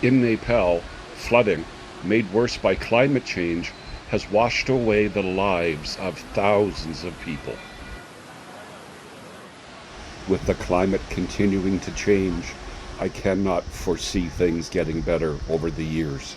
In Nepal, flooding, made worse by climate change, has washed away the lives of thousands of people. With the climate continuing to change, I cannot foresee things getting better over the years.